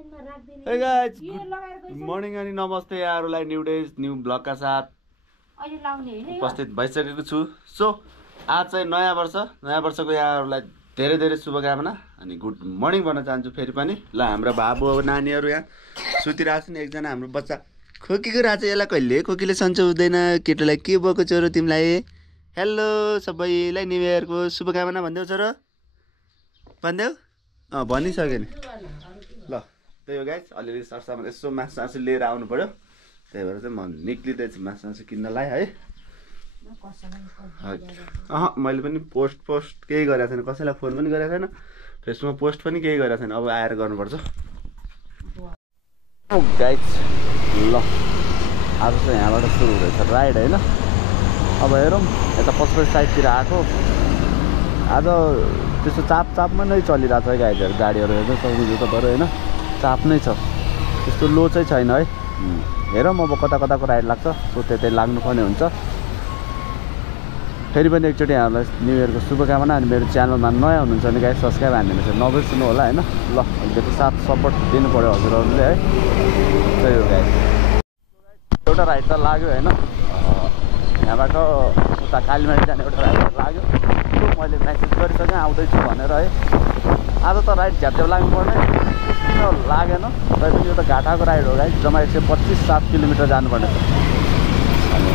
Hey guys, good morning अनि नमस्ते यहाँहरुलाई new days new ब्लगका साथ उपस्थित भइसकेको छु। सो आज चाहिँ नयाँ वर्षको यहाँहरुलाई धेरै धेरै शुभकामना अनि गुड मर्निङ भन्न चाहन्छु फेरि पनि। ल हाम्रो बाबु अब नानीहरु यहाँ सुतिरहेको छन्। एकजना हाम्रो बच्चा खोकीको राछ यसलाई कहिले खोकीले सन्चो हुँदैन। केटोलाई के भएको छोरो तिमीलाई? हेलो सबैलाई न्यू इयरको शुभकामना भन्देऊ छोरो। भन्देऊ? भनिसके नि। ल त्यही हो गाइस, अलिअलि सरसामान यसो मासु लिएर आउनु पर्यो। त्यही भएर चाहिँ म निक्लिँदैछु मासु किन्नलाई है। मैले पनि पोस्ट केही गरेको छैन, कसैलाई फोन पनि गरेको छैन, फेसबुकमा पोस्ट पनि केही गरेको छैन। अब आएर गर्नुपर्छ। गाइस ल आज चाहिँ यहाँबाट सुरु हुँदैछ राइड होइन। अब हेरौँ यता पछाडि साइडतिर आएको आज त्यस्तो चापमा नै चलिरहेको छ गाइजहरू। गाडीहरू हेर्नु सक्नुहुन्छ तपाईँहरू होइन, चाप नै छ, त्यस्तो लो चाहिँ छैन है। हेरौँ अब कताको राइड लाग्छ, सो त्यतै लाग्नुपर्ने हुन्छ। फेरि पनि एकचोटि यहाँहरूलाई न्यू इयरको शुभकामना। अनि मेरो च्यानलमा नयाँ हुनुहुन्छ भने गाइस सब्सक्राइब हान्दिनुहोस्, नबिर्सनु होला होइन। ल अलिकति साथ सपोर्ट दिनु पऱ्यो हजुरहरूले है। त्यही हो गाइस, एउटा राइड त लाग्यो होइन। यहाँबाट उता कालीमाटी जाने एउटा राइड लाग्यो। मैले मेसेज गरिसकेँ आउँदैछु भनेर है। आज त राइड झ्याप्झ्याप लाग्नुपर्ने लागेन। तैपनि यो त घाटाको राइड हो गाइस, जम्मा 125-7 किलोमिटर जानुपर्ने छ। अनि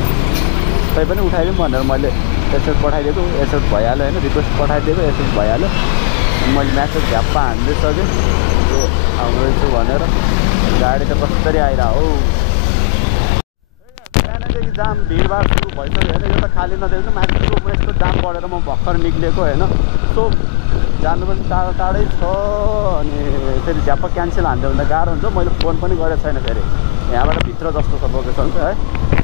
तैपनि उठाइदिउँ भनेर मैले एसएस पठाइदिएको, एसएस भइहाल्यो होइन। रिक्वेस्ट पठाइदिएको, एसएस भइहाल्यो। मैले मेसेज झ्याप्पा हान्दिसकेँ यो आउँदैछु भनेर। गाडी त कसरी आइरह हो। बिहानदेखि जाम भिडभाड सुरु भइसक्यो होइन। यो त खाली नदेख्नु माथिको यस्तो जाम बढेर म भर्खर निक्लिएको होइन। सो जानु पनि टाढै छ। अनि फेरि झ्याप्पा क्यान्सल हान्थ्यो भने त गाह्रो हुन्छ। मैले फोन पनि गरेको छैन फेरि। यहाँबाट भित्र जस्तो छ लोकेसन चाहिँ है।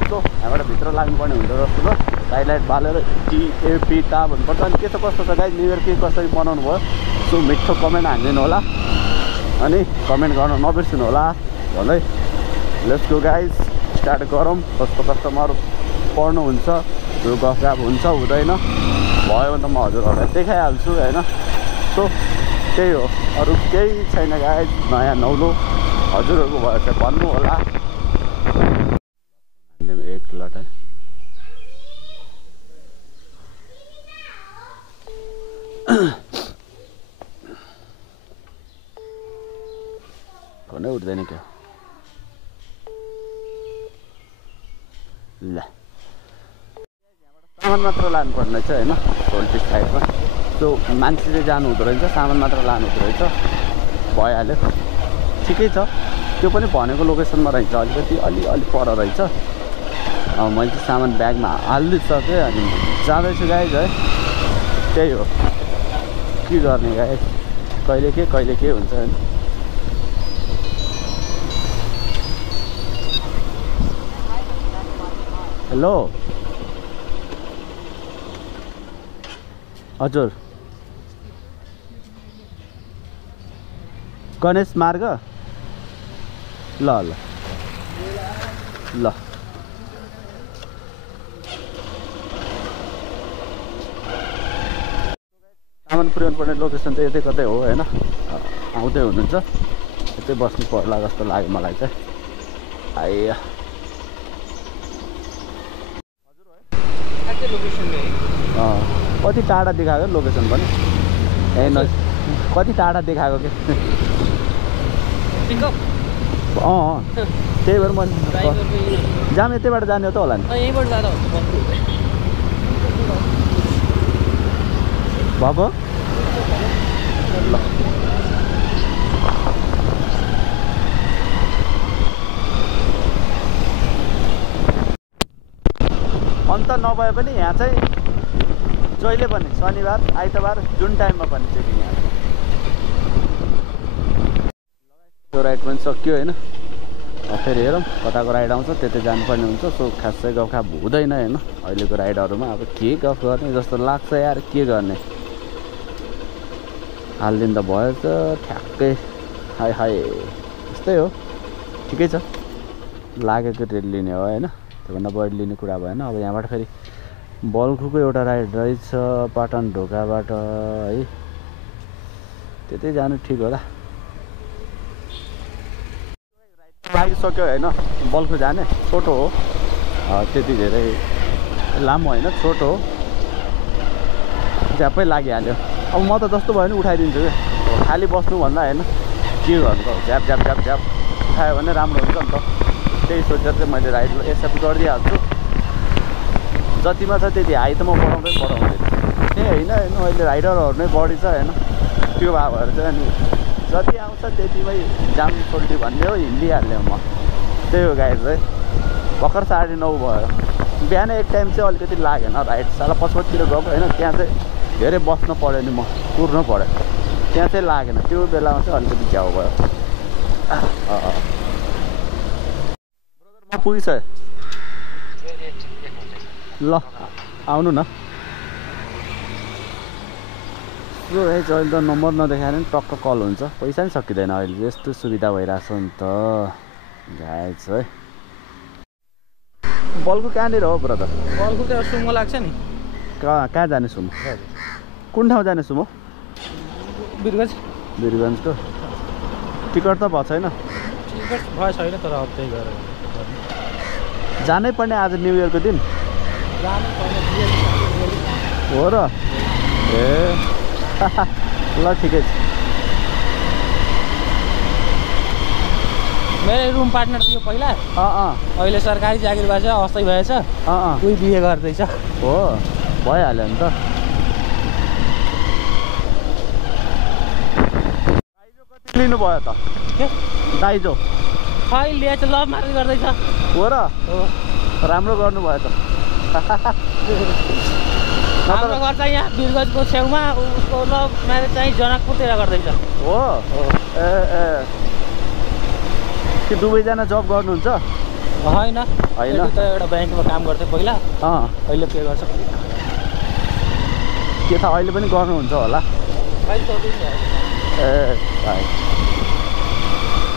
सो यहाँबाट भित्र लाग्नुपर्ने हुन्छ जस्तो ल। साइडलाइट बालेर टिएपी ता भन्नुपर्छ। अनि के छ कस्तो छ गाइस, न्यू इयर के कसरी मनाउनु भयो सो मिठो कमेन्ट हानिदिनु होला। अनि कमेन्ट गर्न नबिर्सिनु होला भन्दै लेट्स गो गाइस, स्टार्ट गरौँ। कस्तो कस्टमर पढ्नुहुन्छ, यो गफगाफ हुन्छ हुँदैन भयो भने त म हजुरहरूलाई देखाइहाल्छु होइन। सो त्यही हो, अरू केही छैन गाइस। नयाँ नौलो हजुरहरूको भयो चाहिँ भन्नु होला। एक लट है फोनै उठ्दैन क्या। ल सामान मात्र लानुपर्ने रहेछ होइन टोलपिक साइडमा। त्यो मान्छे चाहिँ जानु हुँदो रहेछ, सामान मात्र लानु हुँदो रहेछ। भइहाल्यो, ठिकै छ। त्यो पनि भनेको लोकेसनमा रहेछ, अलिकति अलि पर रहेछ। मैले चाहिँ सामान ब्यागमा हालिदिइसकेँ। अनि जाँदैछु गाइज है। त्यही हो, के गर्ने गाइज, कहिले के हुन्छ होइन। हेलो हजुर, गणेश मार्ग। ल ल ल सामान पुर्याउनु पर्ने लोकेसन चाहिँ यतै कतै हो होइन। आउँदै हुनुहुन्छ, यतै बस्नु पर्ला जस्तो लाग्यो मलाई चाहिँ। आइया कति टाढा देखाएको लोकेसन पनि ए न, कति टाढा देखाएको के। त्यही भएर मैले जाम यतैबाट जाने हो त होला नि। भयो ल अन्त नभए पनि यहाँ चाहिँ जहिले पनि शनिबार आइतबार जुन टाइममा पनि चेकिङ यहाँ। त्यो राइड पनि सक्यो होइन। फेरि हेरौँ कताको राइड आउँछ, त्यतै जानुपर्ने हुन्छ। सो खासै गफगाफ हुँदैन होइन अहिलेको राइडहरूमा। अब के गफ गर्ने जस्तो लाग्छ यार, के गर्ने। हालिदिनु त भएछ ठ्याक्कै। हाई यस्तै हो, ठिकै छ। लागेको रेट लिने हो होइन, त्योभन्दा बढी लिने कुरा भएन। अब यहाँबाट फेरि बल्खुको एउटा राइड रहेछ पाटन ढोकाबाट है, त्यतै जानु ठिक होला। लागिसक्यो होइन बल्खु जाने छोटो हो त्यति धेरै लामो होइन छोटो हो झ्यापै लागिहाल्यो अब म त जस्तो भयो नि उठाइदिन्छु क्या खाली बस्नुभन्दा होइन के गर्नु त झ्याप झ्याप झ्याप झ्याप उठायो भने राम्रो हुन्छ नि त त्यही सोचेर चाहिँ मैले राइड एक्सेप्ट गरिदिइहाल्छु जतिमा छ त्यति हाई त म बढाउँदैन त्यही होइन अहिले राइडरहरू नै बढी छ होइन त्यो भएर चाहिँ अनि जति आउँछ त्यतिमै जाम सोल्टी भन्ने हो हिँडिहाल्ने म त्यही हो गाइड चाहिँ भर्खर 9:30 भयो बिहान एक टाइम चाहिँ अलिकति लागेन राइड साला पछुतिर गएको होइन त्यहाँ चाहिँ धेरै बस्नु पऱ्यो नि म कुर्नु पऱ्यो त्यहाँ चाहिँ लागेन त्यो बेलामा चाहिँ अलिकति झ्याउ भयो म पुगिसकेँ ल आउनु न अहिले त नम्बर नदेखाएर नि टक्क कल हुन्छ पैसा नि सकिँदैन अहिले यस्तो सुविधा भइरहेछ नि त गाइज है बल्खु कहाँनिर हो ब्रदर बल्खु त सुमो लाग्छ नि कहाँ जाने सुमो कुन ठाउँ जाने सुमो वीरगन्जको टिकट त भएको छैन टिकट भयो छैन तर अब त्यही गरेर जानै पर्ने आज न्यु इयरको दिन हो र ए ल ठिकै छ मेरो रुम पार्टनर थियो पहिला अहिले सरकारी चाकरी भएछ अस्थायी भएछ उही बिहे गर्दैछ हो भइहाल्यो नि त दाइजो कति लिनुभयो त के दाइजो खै लिएछ लभ म्यारेज गर्दैछ हो र हो राम्रो गर्नुभयो त हाम्रो घर चाहिँ यहाँ वीरगन्जको छेउमा उसको लभ म्यारेज चाहिँ जनकपुरतिर गर्दैछ हो ए ए कि दुवैजना जब गर्नुहुन्छ होइन होइन त एउटा ब्याङ्कमा काम गर्थ्यो पहिला अहिले के गर्छ के त अहिले पनि गर्नुहुन्छ होला ए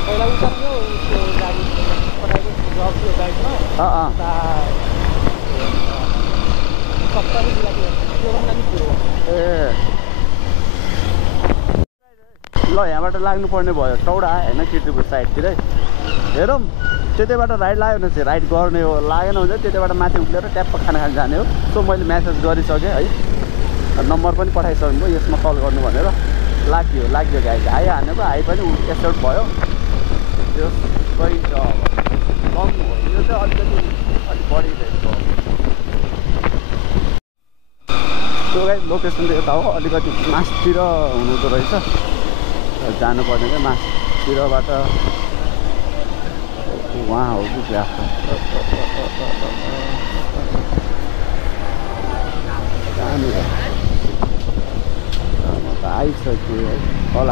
पहिला उतार्यो उसको गाडी पठाएको जब थियो ब्याङ्कमा ए ल यहाँबाट लाग्नु पर्ने भयो टौडा होइन किर्तिपुर साइडतिरै हेरौँ त्यतैबाट राइड लाग्यो भने चाहिँ राइड गर्ने हो लागेन भने चाहिँ त्यतैबाट माथि उक्लेर ट्याप्प खाना खान जाने हो सो मैले म्यासेज गरिसकेँ है नम्बर पनि पठाइसक्नु भयो यसमा कल गर्नु भनेर लाग्यो गाडी हाई हानेको हाई पनि एक्सेप्ट भयो यो कहीँ छ अब कम हो यो चाहिँ अलिकति अलिक बढिरहेको त्यो गाई लोकेसन चाहिँ यता हो अलिकति मासतिर हुनुहुँदो रहेछ जानुपर्ने चाहिँ मासतिरबाट वहाँ हो कि क्या कहाँनिर म त आइसक्यो है कल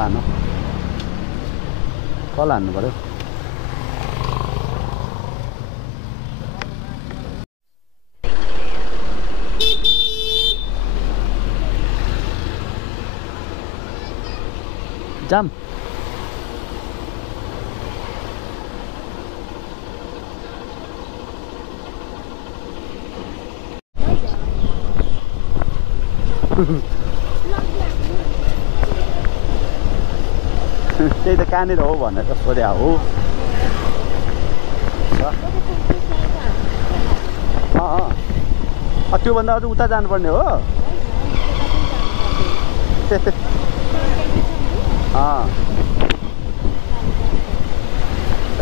हान्नु पऱ्यो जाम त्यही त कहाँनिर हो भनेर सोध्या हो त्योभन्दा अझ उता जानुपर्ने हो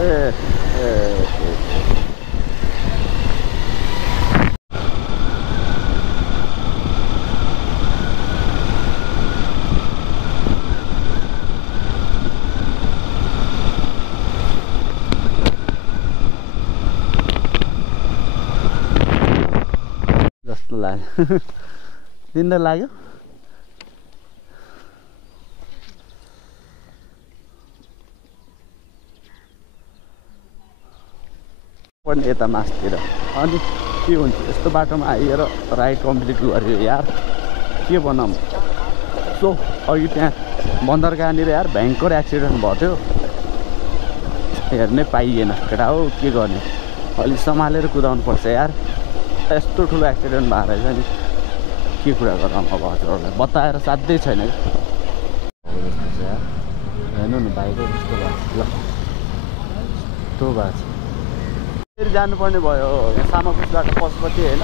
ए जस्तो लाग्यो दिन त लाग्यो पनि यता मासतिर अनि के हुन्छ यस्तो बाटोमा आएर राइड कम्प्लिट गर्यो यार के बनाऊँ सो अघि त्यहाँ बन्दरगाहनिर यार भयङ्कर एक्सिडेन्ट भएको थियो हेर्नै पाइएन केटा हो के गर्ने अलिक सम्हालेर कुदाउनु पर्छ यार यस्तो ठुलो एक्सिडेन्ट भएको रहेछ नि के कुरा गरौँ अब हजुरहरूलाई बताएर साध्यै छैन कि हेर्नु न बाइक कस्तो भयो ल यस्तो भएको छ। फेरि जानुपर्ने भयो यहाँ सामाकुसबाट पशुपति होइन।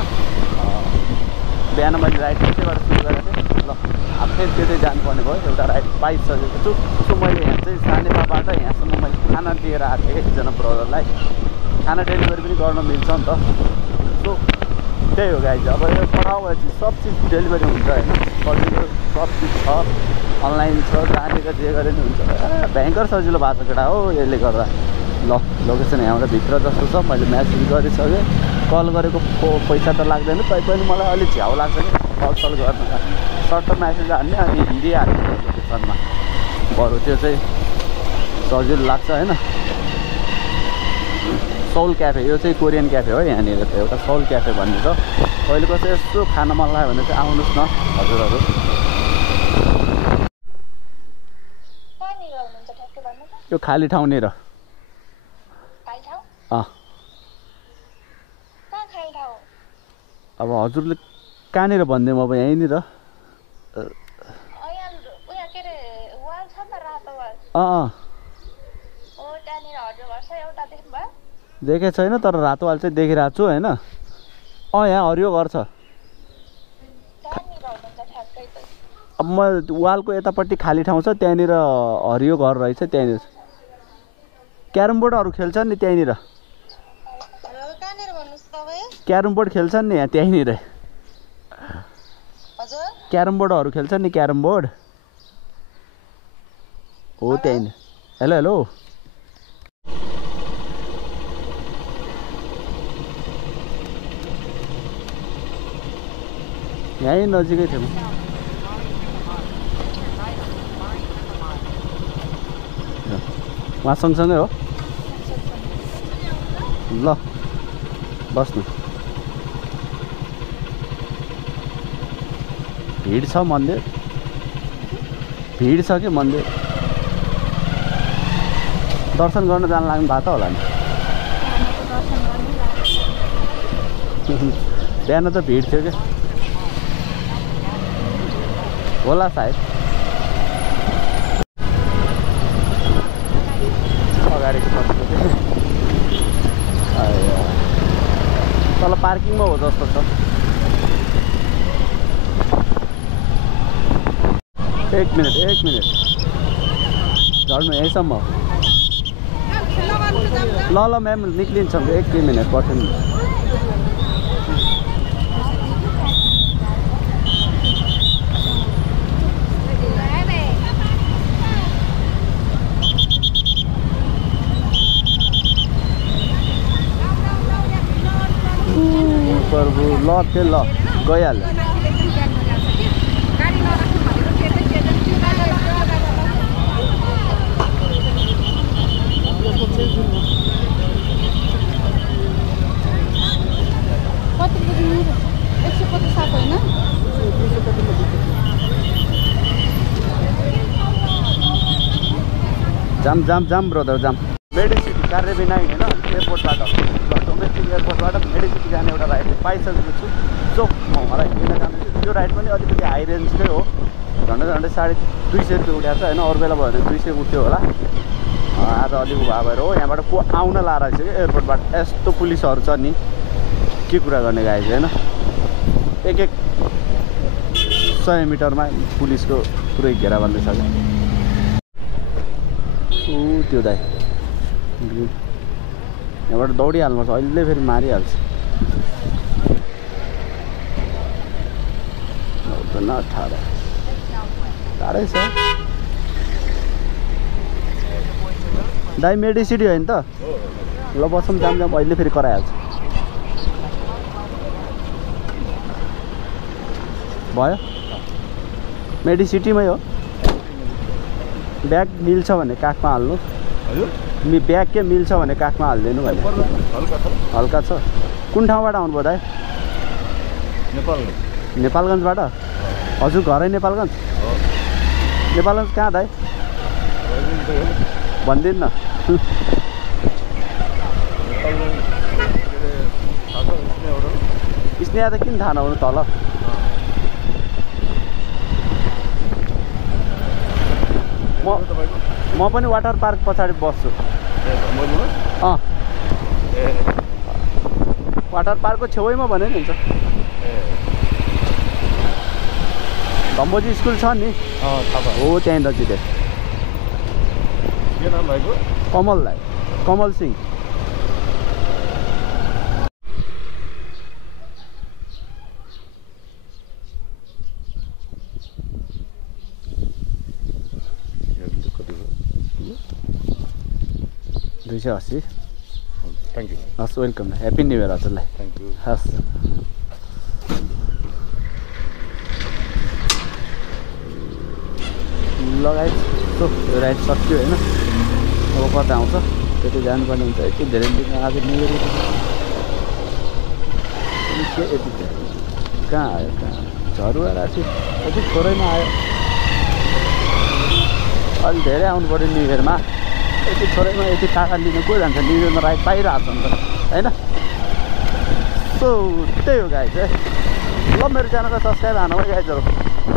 बिहान मैले राइड त्यहीबाट सुरु गरेको थिएँ। ल अब फेरि त्यतै जानुपर्ने भयो, एउटा राइड पाइसकेको छु। सो मैले यहाँ चाहिँ सानेपाबाट यहाँसम्म मैले खाना दिएर आएको थिएँ एकजना ब्रदरलाई। खाना डेलिभरी पनि गर्न मिल्छ नि त। सो त्यही हो गाइज, अब यो पठाउ भएपछि सब चिज डेलिभरी हुन्छ होइन। सजिलो सब चिज छ, अनलाइन छ, जहाँनिर जे गरे पनि हुन्छ। भयङ्कर सजिलो भएको छ केटा हो यसले गर्दा। ल लोकेसन यहाँबाट भित्र जस्तो छ, मैले म्यासेज गरिसकेँ। कल गरेको पैसा त लाग्दैन, तैपनि मलाई अलिक झ्याउ लाग्छ कि कल गर्नुलाई। सर्ट म्यासेज हाल्ने अनि हिँडी हाल्ने लोकेसनमा, बरु त्यो चाहिँ सजिलो लाग्छ होइन। सोल क्याफे, यो चाहिँ कोरियन क्याफे हो। यहाँनिर त एउटा सोल क्याफे भन्ने छ। कहिले कसै यसो खान मन लाग्यो भने चाहिँ आउनुहोस् न हजुरहरू। यो खाली ठाउँनिर। अब हजुरले कहाँनिर भनिदिउँ, अब यहीँनिर। देखेको छैन तर रातो वाल चाहिँ देखिरहेको छु होइन। यहाँ हरियो घर छ। अब म वालको यतापट्टि खाली ठाउँ छ, त्यहाँनिर हरियो घर रहेछ। त्यहाँनिर क्यारम बोर्डहरू खेल्छन् नि त्यहीँनिर। क्यारम बोर्ड खेल्छन् नि यहाँ त्यहीँनिर। क्यारम बोर्डहरू खेल्छन् नि, क्यारम बोर्ड हो त्यहीँनिर। हेलो हेलो, यहीँ नजिकै थियो। उहाँ सँगसँगै हो। ल बस्नु। भिड छ मन्दिर, भिड छ कि मन्दिर। दर्शन गर्न जान लाग्नु भएको त होला नि। बिहान त भिड थियो क्या होला सायद। अगाडिको तल पार्किङमा हो जस्तो छ। एक मिनट झर्नु यहीँसम्म। ल म्याम निक्लिन्छौँ, 1-2 मिनट पर्खिनु। प्रभु ल त्यो ल गइहाल्यो। जाम ब्रदर जाम। मेडिसिटी कार्याविनायक होइन एयरपोर्टबाट, डोमेस्टिक एयरपोर्टबाट मेडिसिटी जाने एउटा राइड पाइसकेको छु। सो मलाई हिँडेर जानु थियो। त्यो राइड पनि अलिकति हाई रेन्जकै हो, झन्डै 250 रुपियाँ उठाएको छ होइन। अरू बेला भयो भने 200 उठ्थ्यो होला। आज अलिक भए भएर हो। यहाँबाट को आउन ला रहेछ कि एयरपोर्टबाट। यस्तो पुलिसहरू छ नि, के कुरा गर्ने गाइज होइन। एक 100 मिटरमा पुलिसको पुरै घेराबन्दी छ क्या। त्यो दाइ यहाँबाट दौडिहाल्नुपर्छ, अहिले फेरि मारिहाल्छ। न टाढै छ दाइ। मेडिसिटी होइन त? ल बसौँ, जाम अहिले फेरि कराइहाल्छ। भयो मेडिसिटीमै हो। ब्याग मिल्छ भने काखमा हाल्नु। ब्याग के मिल्छ भने काखमा हालिदिनु भने। हल्का छ। कुन ठाउँबाट आउनुभयो दाइ? नेपालगञ्जबाट? हजुर घरै नेपालगञ्ज? नेपालगञ्ज कहाँ दाइ? भनिदिनु न। स्नेहा त किन थाहा नहुनु तल? म पनि वाटर पार्क पछाडि बस्छु। अँ वाटर पार्कको छेउैमा भन्यो नि हुन्छ धम्बोजी स्कुल छ नि हो त्यहीँ नजिकै के नाम भएको कमललाई कमल सिंह $280 थ्याङ्क यू हस् वेलकम ह्याप्पी न्यू इयर हजुरलाई थ्याङ्क यू हस् लगाइ सो राइड सक्यो होइन अब कता आउँछ त्यति जानुपर्ने हुन्छ यति धेरै दिन आज न्यु इयर के यति कहाँ आयो कहाँ झरुवा राति यति थोरैमा आयो अलि धेरै आउनु पऱ्यो न्यु इयरमा यति थोरैमा यति टाढा लिनु को जान्छ न्यु इयरमा राइड पाइरहेको छ नि त होइन सो त्यही हो गाइज ल मेरो च्यानलको सब्सक्राइब हान्नु गाइजहरू